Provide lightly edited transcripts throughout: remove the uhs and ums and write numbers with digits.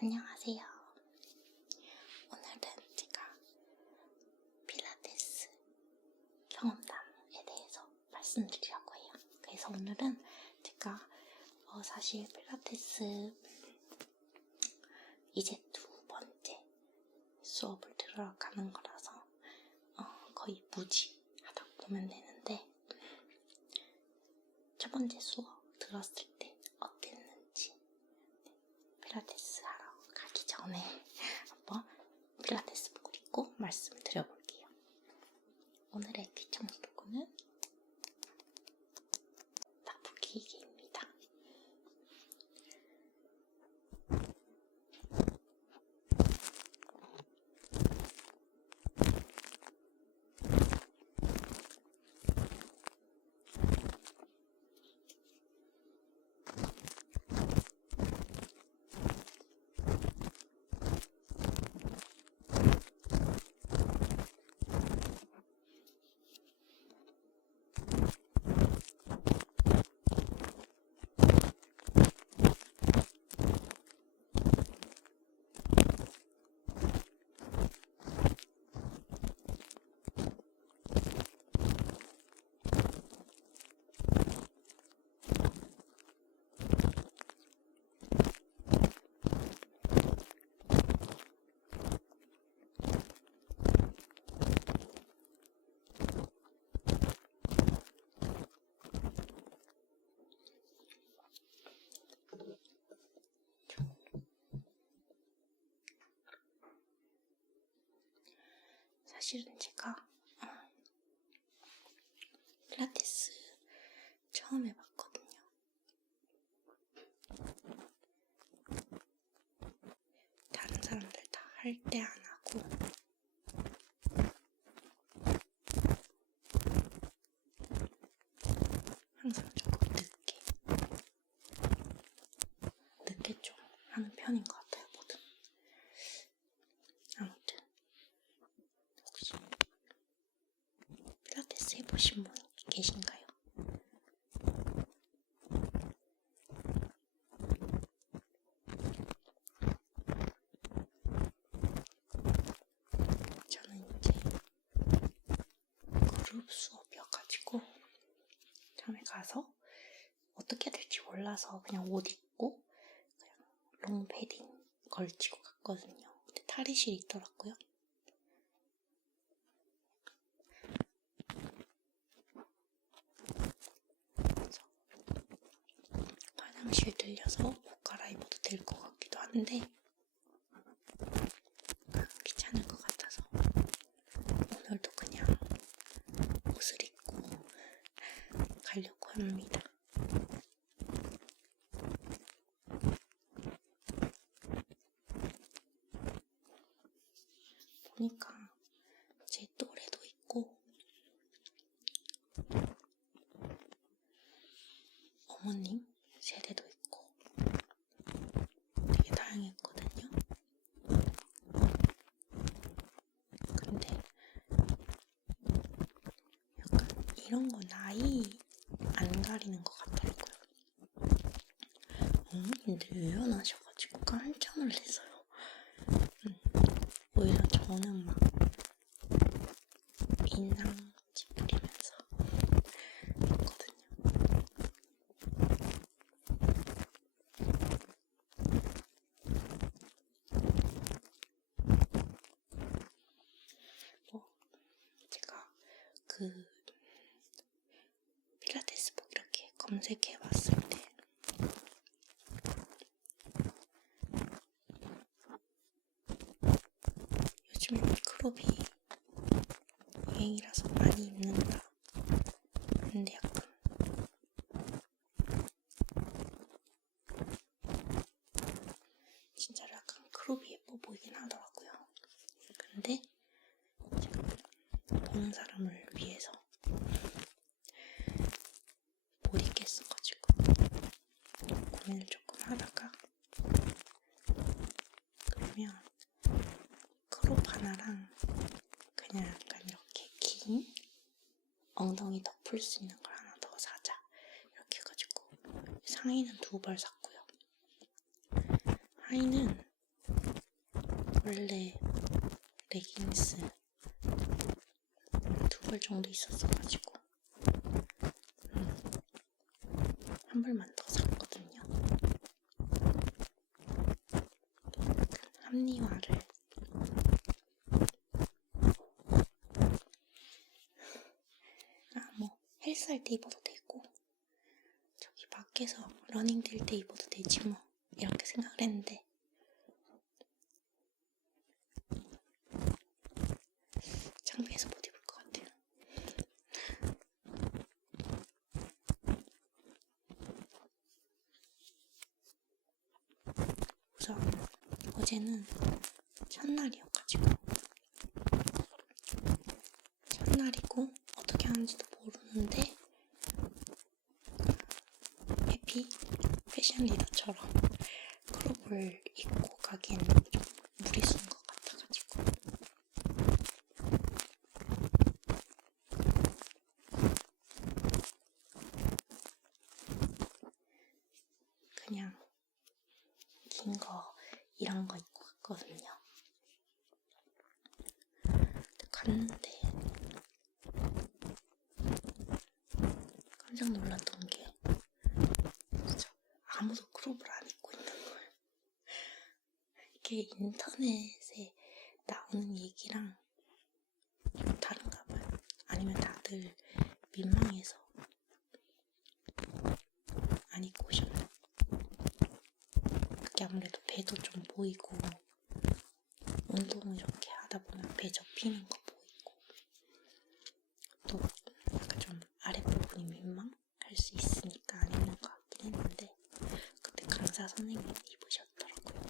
안녕하세요. 오늘은 제가 필라테스 경험담에 대해서 말씀드리려고 해요. 그래서 오늘은 제가 사실 필라테스 이제 2번째 수업을 들으러 가는 거라서 거의 무지하다 보면 되는데, 첫 번째 수업 들었을 때 어땠는지, 필라테스 하러 가기 전에 한번 필라테스복을 입고 말씀드려볼게요. 오늘의 귀청소 도구는 나부기기입니다. 사실은 제가 필라테스 처음 해봤거든요. 다른 사람들 다 할 때 안 하고 항상 조금 늦게 좀 하는 편인 것 같아요, 뭐든. 아무튼 혹시 필라테스 해보신 분 계신가요? 저는 이제 그룹 수업이어가지고 처음에 가서 어떻게 해야 될지 몰라서 그냥 옷 입고 그냥 롱패딩 걸치고 갔거든요. 근데 탈의실이 있더라고요. 그래서 화장실 들려서 옷 갈아입어도 될 것 같기도 한데 귀찮을 것 같아서 오늘도 그냥 옷을 입고 가려고 합니다. 보니까 제 또래도 있고 어머님 세대도 있고 되게 다양했거든요. 근데 약간 이런 거 나이 안 가리는 것 같더라고요. 어머님들 유연하셔가지고 깜짝 놀랐어요. 오히려 저는 막 인상 찌푸리면서 했거든요. 제가 필라테스복 이렇게 검색해봤을 때 요즘에 크롭이 유행이라서 많이 입는다. 근데 약간 진짜로 약간 크롭이 예뻐 보이긴 하더라고요. 근데 제가 보는 사람을 위해서 못 입겠어가지고 고민을 조금 하다가 그러면 크롭 하나랑 그냥 약간 이렇게 긴 엉덩이 덮을 수 있는 걸 하나 더 사자 이렇게 해가지고 상의는 2벌 샀고요. 하의는 원래 레깅스 2벌 정도 있었어가지고 한 벌만 더 샀거든요. 합리화를 뭐 헬스할 때 입어도 되고 저기 밖에서 러닝 뛸 때 입어도 되지 뭐 이렇게 생각을 했는데 창피해서 못 입을 것 같아요. 우선 어제는 첫날이어가지고 첫날이고 어떻게 하는지도 모르는데 해피 패션 리더처럼 크롭을 입고 가기에는 좀 무리수인 것 같아가지고 그냥 긴 거 이런 거 입고 갔거든요. 갔는데 깜짝 놀랐던 게 진짜 아무도 크롭을 안 입고 있는 거예요. 이게 인터넷에 나오는 얘기랑 좀 다른가 봐요. 아니면 다들 민망해서 안 입고 오셨나? 그게 아무래도 배도 좀 보이고 운동 이렇게 하다 보면 배 접히는 거 보이고 또 약간 좀 아랫부분이 민망할 수 있으니까 안 입는 것 같긴 했는데 그때 강사 선생님이 입으셨더라고요.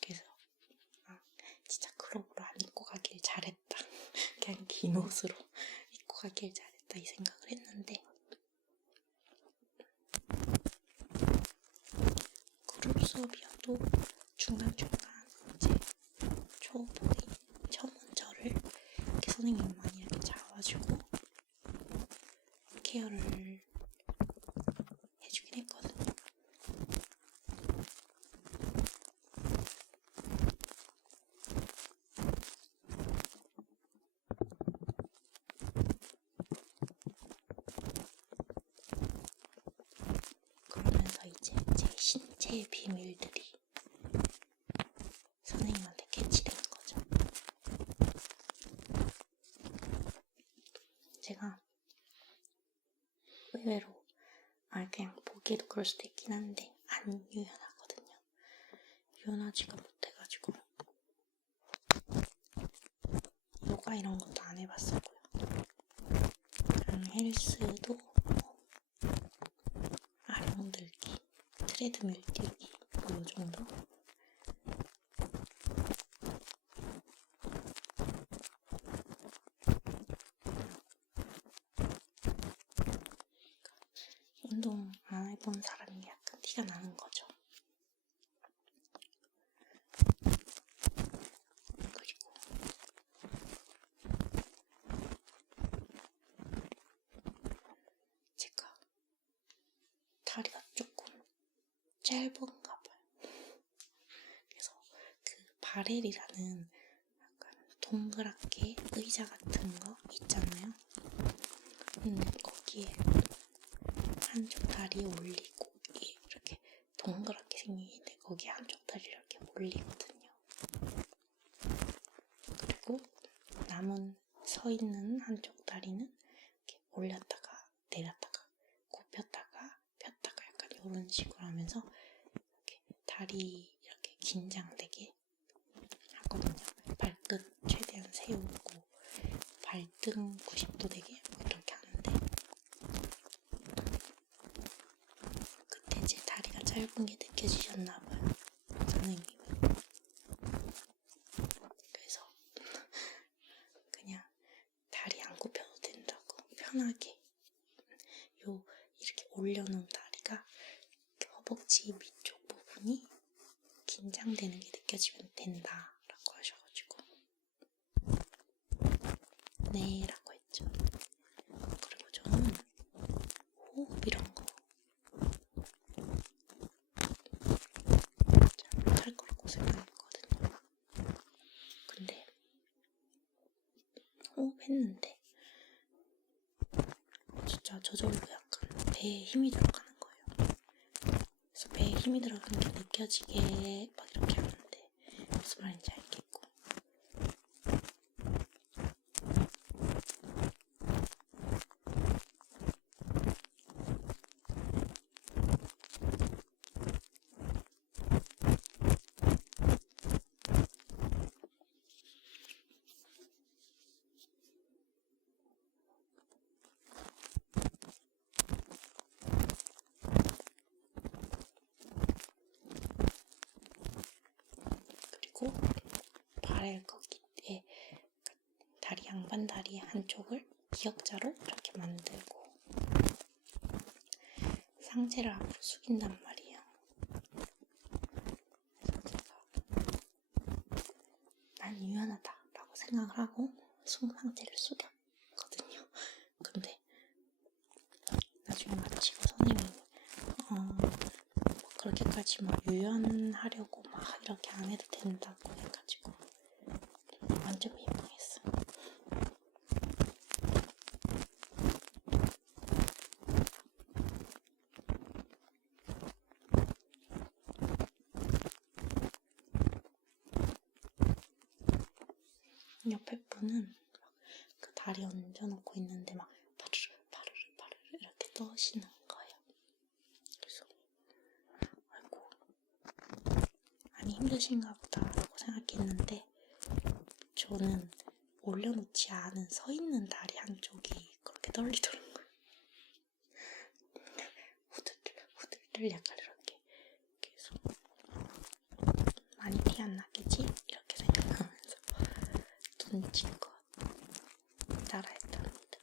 그래서 진짜 크롭으로 안 입고 가길 잘했다. 그냥 긴 옷으로 입고 가길 잘했다 이 생각을 했는데 그룹 수업이어도 중간중간 이제 초보인 첨언저를 이렇게 선생님이 많이 이렇게 잡아주고 케어를 해주긴 했거든요. 그러면서 이제 제 신체의 비밀들이 선생님한테 캐치된 거죠. 제가 의외로 그냥 보기에도 그럴 수도 있긴 한데 안 유연하거든요. 유연하지가 못해가지고 요가 이런 것도 안 해봤었고요. 헬스도 아령 들기, 트레드밀 뛰기 뭐 요정도. 운동 안 해본 사람이 약간 티가 나는 거죠. 그리고 제가 다리가 조금 짧은가 봐요. 그래서 그 바렐이라는 약간 동그랗게 의자 같은 거 있잖아요. 근데 거기에 한쪽 다리 올리고 이렇게 동그랗게 생기는데 거기에 한쪽 다리 이렇게 올리거든요. 그리고 남은 서 있는 한쪽 다리는 이렇게 올렸다가 내렸다가 굽혔다가 폈다가 약간 이런 식으로 하면서 이렇게 다리 이렇게 긴장되게 하거든요. 발끝 최대한 세우고 발등 90도 되게 이렇게 하는데 그때 제 다리가 짧은 게 느껴지셨나봐요. 선생님이. 그래서 그냥 다리 안 굽혀도 된다고 편하게 이렇게 올려놓은 다리가 허벅지 밑쪽 부분이 긴장되는 게 느껴지면 된다라고 하셔가지고 네 라고 했죠. 그리고 저는 호흡 이런 거 호흡했는데 진짜 저절로 약간 배에 힘이 들어가는 거예요. 그래서 배에 힘이 들어가는 게 느껴지게 막 이렇게 하는데 무슨 말인지 알겠고. 그리고 발거기에 다리 양반 다리 한쪽을 기역자로 이렇게 만들고 상체를 앞으로 숙인단 말이에요. 그래서 제가 난 유연하다라고 생각을 하고 상체를 숙였거든요. 근데 나중에 마치고 선생님이 그렇게까지 막 유연하려고 막 이렇게 안 해도 된다고 해가지고 완전 민망했어. 옆에 분은 그 다리 얹어놓고 있는데 막 파르르 이렇게 떠시는 거예요. 그래서 아이고 많이 힘드신가 보다라고 생각했는데 저는 올려놓지 않은 서 있는 다리 한쪽이 그렇게 떨리더라고요. 후들들 약간 이렇게. 그래서 많이 티 안 났겠지? 이렇게 생각하면서 눈치껏 따라했답니다.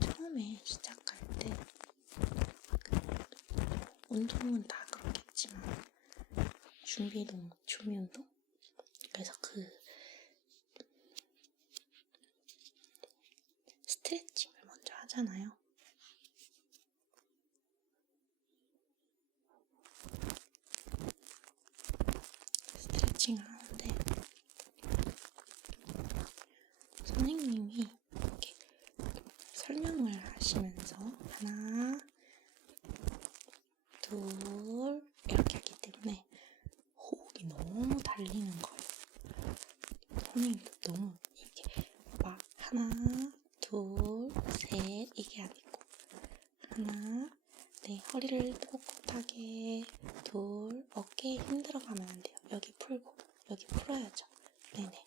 처음에 시작할 때 운동은 다 그렇겠지만 준비 운동? 그래서 스트레칭을 먼저 하잖아요. 스트레칭을 하는데 선생님이 이렇게 설명을 하시면서 하나, 둘 이렇게 하기 때문에 호흡이 너무 달리는 거예요. 선생님도 너무 이게 막 하나, 둘, 셋 이게 아니고 하나, 네, 허리를 꼿꼿하게 둘, 어깨에 힘들어가면 안 돼요. 여기 풀고 여기 풀어야죠. 네네.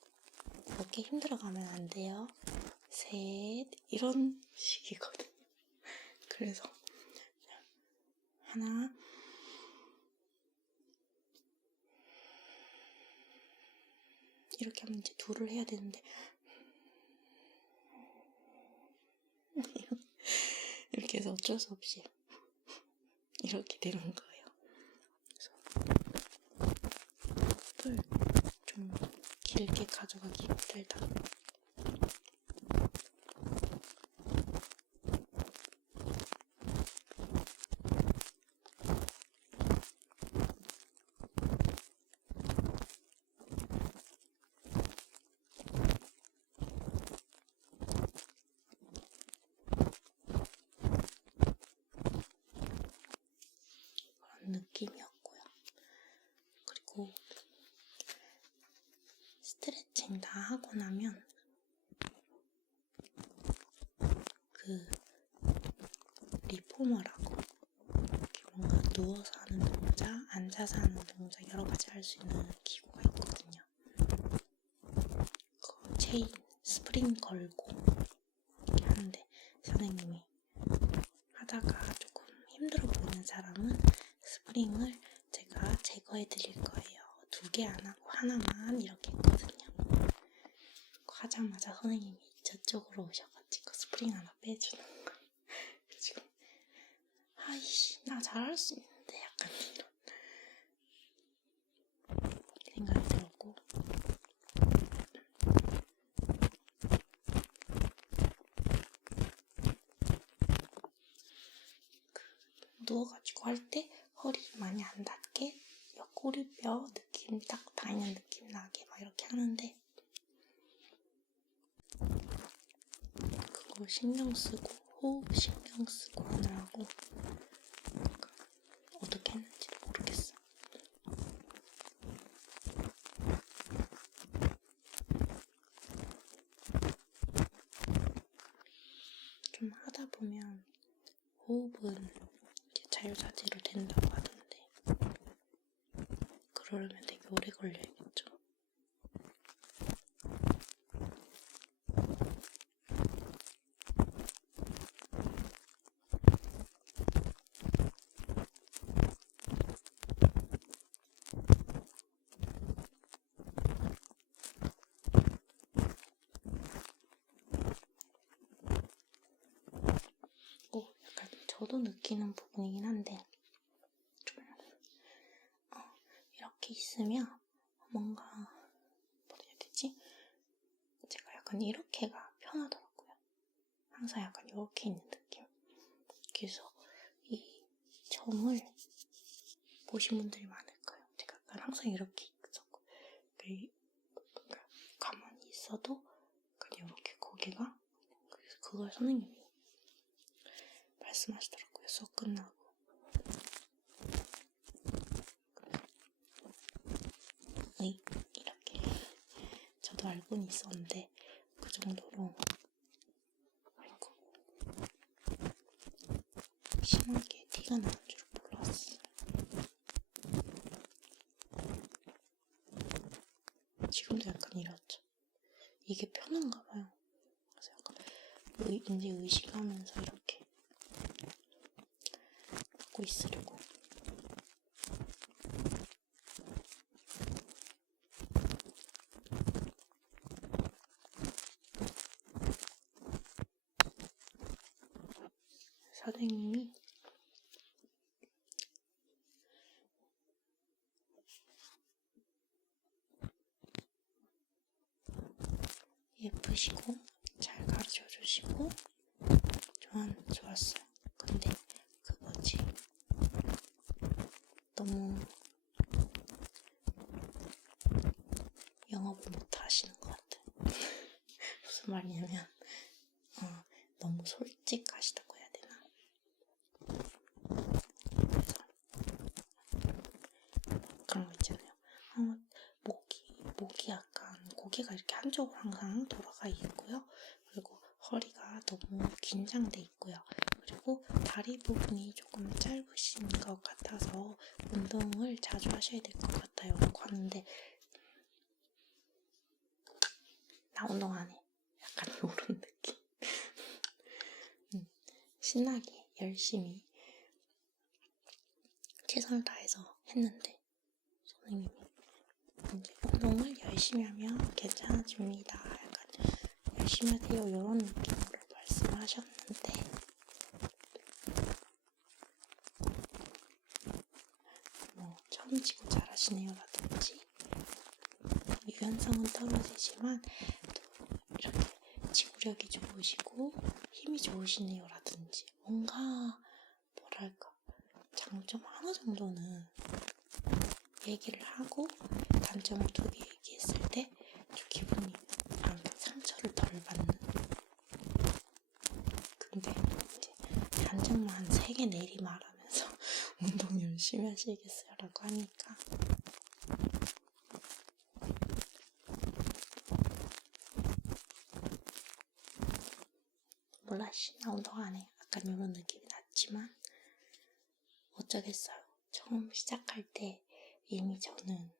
어깨 힘들어가면 안 돼요. 셋, 이런 식이거든요. 그래서 하나, 이렇게 하면 이제 둘을 해야 되는데 이렇게 해서 어쩔 수 없이 이렇게 되는 거예요. 그래서 호흡을 좀 길게 가져가기 힘들다. 느낌이었고요. 그리고 스트레칭 다 하고 나면 그 리포머라고 이렇게 뭔가 누워서 하는 동작, 앉아서 하는 동작 여러 가지 할 수 있는 기구가 있거든요. 그 체인, 스프링 걸고 이렇게 하는데 선생님이 하다가 조금 힘들어 보이는 사람은 스프링을 제가 제거해 드릴 거예요. 2개 안 하고 하나만 이렇게 했거든요. 하자마자 선생님이 저쪽으로 오셔가지고 스프링 하나 빼주는 거예요. 지금 아이씨 나 잘할 수 있는데 약간 이런 생각이 들었고 누워가지고 할 때 허리 많이 안 닿게 옆구리뼈 느낌 딱 닿는 느낌 나게 막 이렇게 하는데 그거 신경 쓰고 호흡 신경 쓰고 하느라고 어떻게 했는지도 모르겠어. 좀 하다 보면 호흡은 자유자재로 된다고 하던데 그러려면 되게 오래 걸려야겠죠. 약간 저도 느끼는 부분이긴 한데 좀 이렇게 있으면 뭔가 뭐라 해야 되지? 제가 약간 이렇게가 편하더라고요. 항상 약간 이렇게 있는 느낌. 그래서 이 점을 보신 분들이 많을 거예요. 제가 약간 항상 이렇게 있었고 가만히 있어도 약간 이렇게 고개가 그래서 그걸 선생님이 말씀하시더라고요. 수업 끝나고. 이렇게 저도 알고는 있었는데 그 정도로 아이고 심하게 티가 나는 줄 몰랐어요. 지금도 약간 이렇죠. 이게 편한가 봐요. 그래서 약간 이제 의식하면서 이렇게 하고 있으려고. 선생님이 예쁘시고 잘 가르쳐 주시고 좋았어요. 근데 그거지 너무 영업을 못 하시는 것 같아요. 무슨 말이냐면 너무 솔직하시다고 해야 되나? 그런 거 있잖아요. 목이 약간 고개가 이렇게 한쪽으로 항상 돌아가 있고요. 그리고 허리가 너무 긴장돼 있고요. 그리고 다리 부분이 조금 짧으신 것 같아서 운동을 자주 하셔야 될 것 같아요. 라고 하는데 나 운동 안 해. 약간 이런 느낌. 신나게 열심히 최선을 다해서 했는데 선생님이 이제 운동을 열심히 하면 괜찮아집니다. 약간 열심히 하세요. 이런 느낌으로 말씀하셨는데 처음 치고 잘하시네요 라든지 유연성은 떨어지지만 또 이렇게 지구력이 좋으시고 힘이 좋으시네요 라든지 뭔가 뭐랄까 장점 하나 정도는 얘기를 하고 단점을 2개 얘기했을 때 좀 기분이 상처를 덜 받는. 근데 이제 단점만 한 3개 내리 말하면서 운동 열심히 하시겠어요 라고 하니까 몰라 나 운동 안 해. 약간 이런 느낌이 났지만 어쩌겠어요. 처음 시작할 때 이미 저는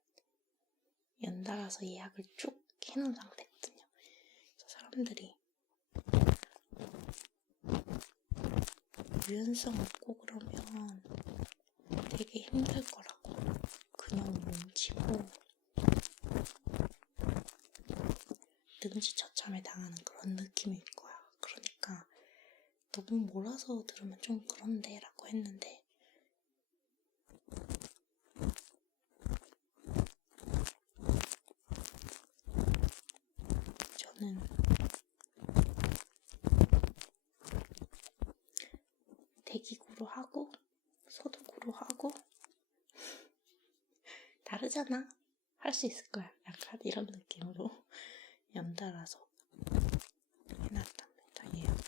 연달아서 예약을 쭉 해놓은 상태거든요. 그래서 사람들이 유연성 없고 그러면 되게 힘들 거라고 그냥 뭉치고 능지처참에 당하는 그런 느낌일 거야. 그러니까 너무 몰아서 들으면 좀 그런데 라고 했는데 저는 대기구로 하고 소독으로 하고 하잖아. 할 수 있을 거야. 약간 이런 느낌으로 연달아서 해놨답니다. 예약을.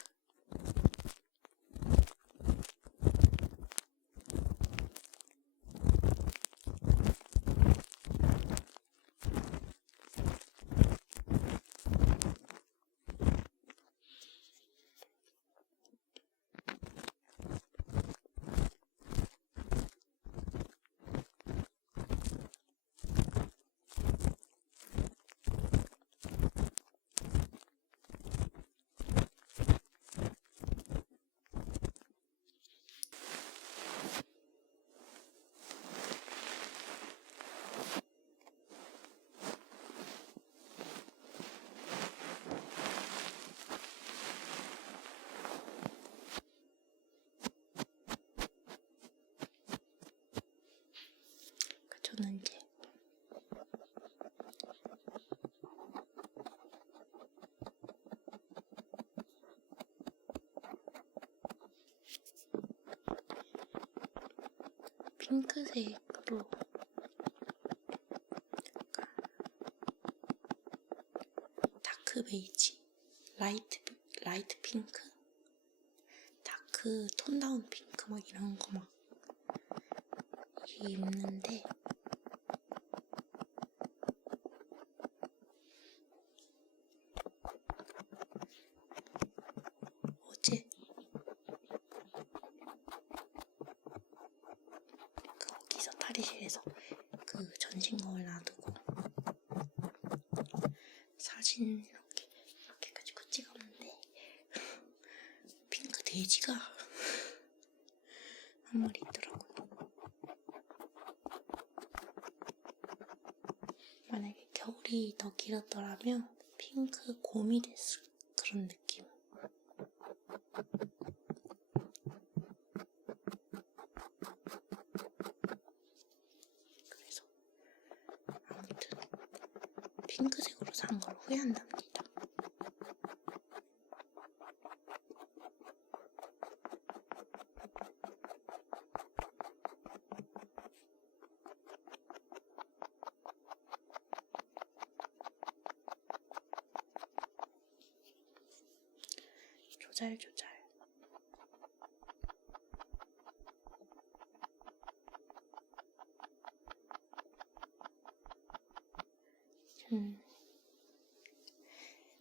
저는 이제 핑크색으로 다크 베이지, 라이트 핑크, 다크 톤 다운 핑크 막 이런 거 막 입는데 어제 거기서 탈의실에서 그 전신 거울 놔두고 사진 이렇게 가지고 찍었는데 핑크 돼지가 한 마리 있더라고요. 만약에 겨울이 더 길었더라면 핑크 곰이 됐을 그런 느낌. 그래서 아무튼 핑크색으로 산 걸 후회한답니다. 조잘조잘.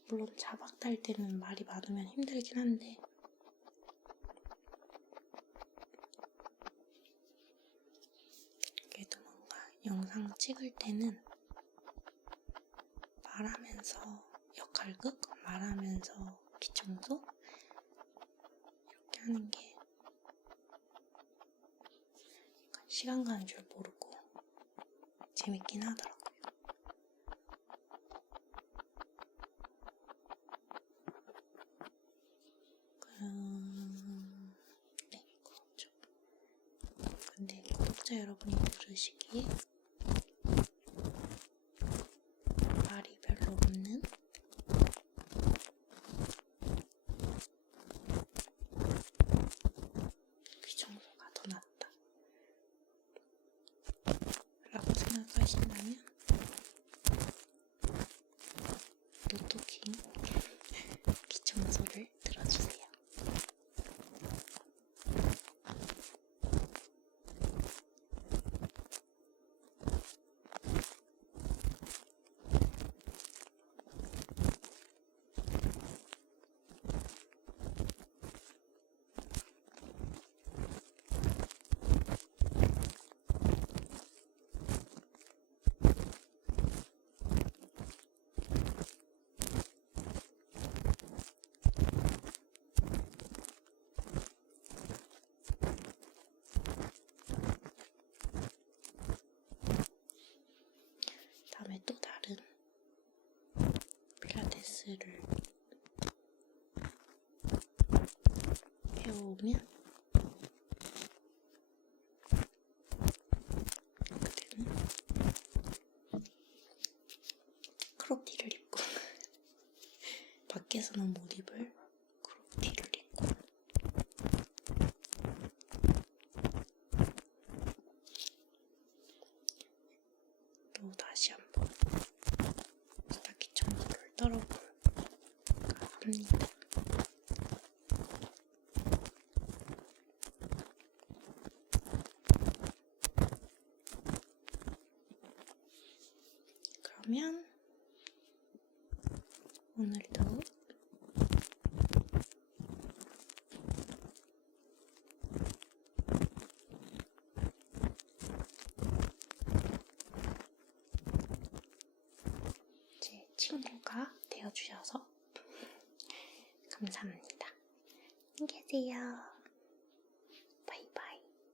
물론 자박 탈 때는 말이 많으면 힘들긴 한데 그래도 뭔가 영상 찍을 때는 말하면서 역할극, 말하면서 귀청소 이렇게 하는 게 시간 가는 줄 모르고 재밌긴 하더라고요. 네, 그렇죠. 근데 구독자 여러분이 들으시기에 말이 별로 없는 귀청소가 더 낫다 라고 생각하신다면 노토킹 귀청소를 들어주세요. 다음에 또 다른 필라테스를 배워오면 그때는 크롭티를 입고 밖에서는 못 입을 크롭티를 입고 또 다시 한번 바닥에 청소를 떨어볼까 합니다. 그러면 오늘도 제 친구가 되어주셔서 감사합니다. 안녕히 계세요.